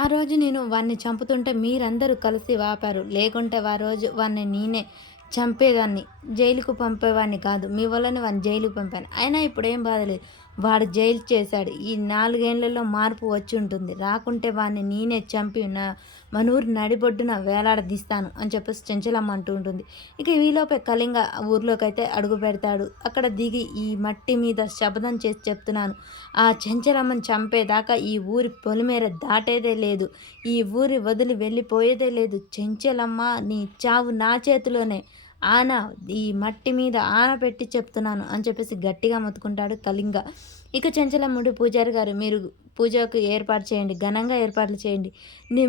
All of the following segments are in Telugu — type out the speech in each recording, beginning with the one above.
ఆ రోజు నేను వాడిని చంపుతుంటే మీరందరూ కలిసి ఆపారు. లేకుంటే ఆ రోజు వాడిని నేనే చంపేదాన్ని. జైలుకు పంపేవాడిని కాదు. మీ వల్లనే వాడిని జైలుకి పంపాను. అయినా ఇప్పుడేం బాధ లేదు. వాడు జైలు చేశాడు. ఈ 4 ఏళ్లలో మార్పు వచ్చుంటుంది. రాకుంటే వాడిని నేనే చంపి మనూరు నడిబొడ్డున వేలాడదీస్తాను అని చెప్పేసి చెంచలమ్మ అంటూ ఉంటుంది. ఇక ఈలోపే కళింగ ఊర్లోకైతే అడుగుపెడతాడు. అక్కడ దిగి ఈ మట్టి మీద శపథం చేసి చెప్తున్నాను. ఆ చెంచలమ్మని చంపేదాకా ఈ ఊరి పొలిమేర దాటేదే లేదు. ఈ ఊరి వదిలి వెళ్ళిపోయేదే లేదు. చెంచలమ్మ నీ చావు నా చేతిలోనే. ఆన ఈ మట్టి మీద ఆన పెట్టి చెప్తున్నాను అని చెప్పేసి గట్టిగా మొత్తుకుంటాడు కళింగ. ఇక చెంచలమ్ముడి పూజారి గారు మీరు పూజకు ఏర్పాటు చేయండి. ఘనంగా ఏర్పాట్లు చేయండి.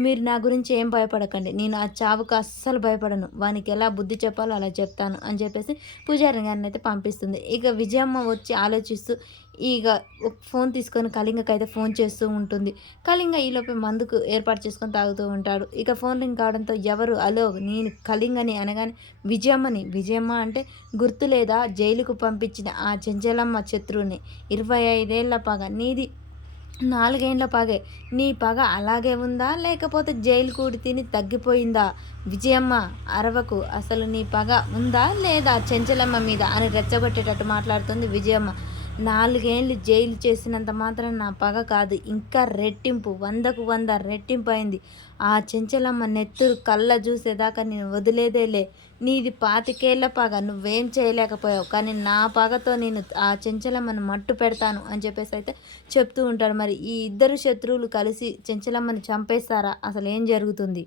మీరు నా గురించి ఏం భయపడకండి. నేను ఆ చావుకు అస్సలు భయపడను. వానికి ఎలా బుద్ధి చెప్పాలో అలా చెప్తాను అని చెప్పేసి పూజారి గారిని అయితే పంపిస్తుంది. ఇక విజయమ్మ వచ్చి ఆలోచిస్తూ ఇక ఫోన్ తీసుకొని కళింగకైతే ఫోన్ చేస్తూ ఉంటుంది. కళింగ ఈలోపే మందుకు ఏర్పాటు చేసుకొని తాగుతూ ఉంటాడు. ఇక ఫోన్ రింగ్ కావడంతో ఎవరు అలో నేను కళింగని అనగానే విజయమ్మని. విజయమ్మ అంటే గుర్తు లేదా జైలుకు పంపించిన ఆ చెంచలమ్మ శత్రువుని. 25 ఏళ్ల పగ నీది 4 ఏండ్ల పగే. నీ పగ అలాగే ఉందా లేకపోతే జైలు కూడి తిని తగ్గిపోయిందా? విజయమ్మ అరవకు. అసలు నీ పగ ఉందా లేదా చెంచలమ్మ మీద అని రెచ్చగొట్టేటట్టు మాట్లాడుతుంది విజయమ్మ. 4 ఏళ్ళు జైలు చేసినంత మాత్రం నా పగ కాదు. ఇంకా రెట్టింపు 100కు 100 రెట్టింపు అయింది. ఆ చెంచలమ్మ నెత్తురు కళ్ళ చూసేదాకా నేను వదిలేదేలే. నీది 25 ఏళ్ల పగ. నువ్వేం చేయలేకపోయావు. కానీ నా పగతో నేను ఆ చెంచలమ్మను మట్టు పెడతాను అని చెప్పేసి అయితే చెప్తూ ఉంటాడు. మరి ఈ ఇద్దరు శత్రువులు కలిసి చెంచలమ్మని చంపేస్తారా? అసలు ఏం జరుగుతుంది?